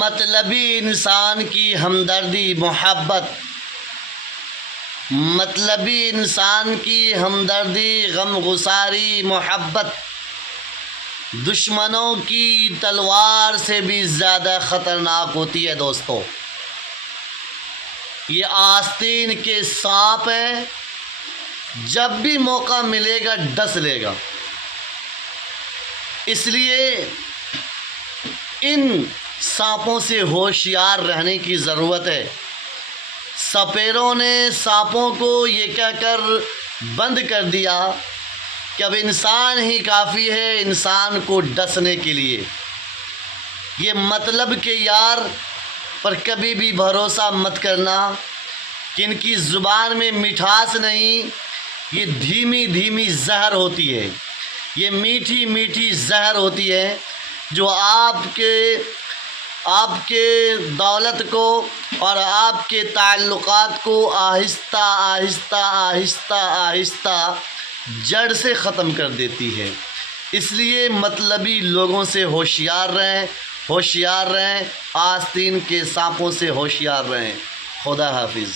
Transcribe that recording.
مطلبی انسان کی ہمدردی محبت، مطلبی انسان کی ہمدردی غم گساری محبت دشمنوں کی تلوار سے بھی زیادہ خطرناک ہوتی ہے دوستو۔ یہ آستین کے سانپ ہیں، جب بھی موقع ملے گا ڈس لے گا، اس لیے ان سانپوں سے ہوشیار رہنے کی ضرورت ہے۔ سپیروں نے سانپوں کو یہ کہہ کر بند کر دیا کہ اب انسان ہی کافی ہے انسان کو ڈسنے کے لیے۔ یہ مطلب کے یار پر کبھی بھی بھروسہ مت کرنا کہ ان کی زبان میں مٹھاس نہیں، یہ دھیمی دھیمی زہر ہوتی ہے، یہ میٹھی میٹھی زہر ہوتی ہے جو آپ کے دولت کو اور آپ کے تعلقات کو آہستہ آہستہ آہستہ آہستہ جڑ سے ختم کر دیتی ہے۔ اس لیے مطلبی لوگوں سے ہوشیار رہیں، ہوشیار رہیں، آستین کے سانپوں سے ہوشیار رہیں۔ خدا حافظ۔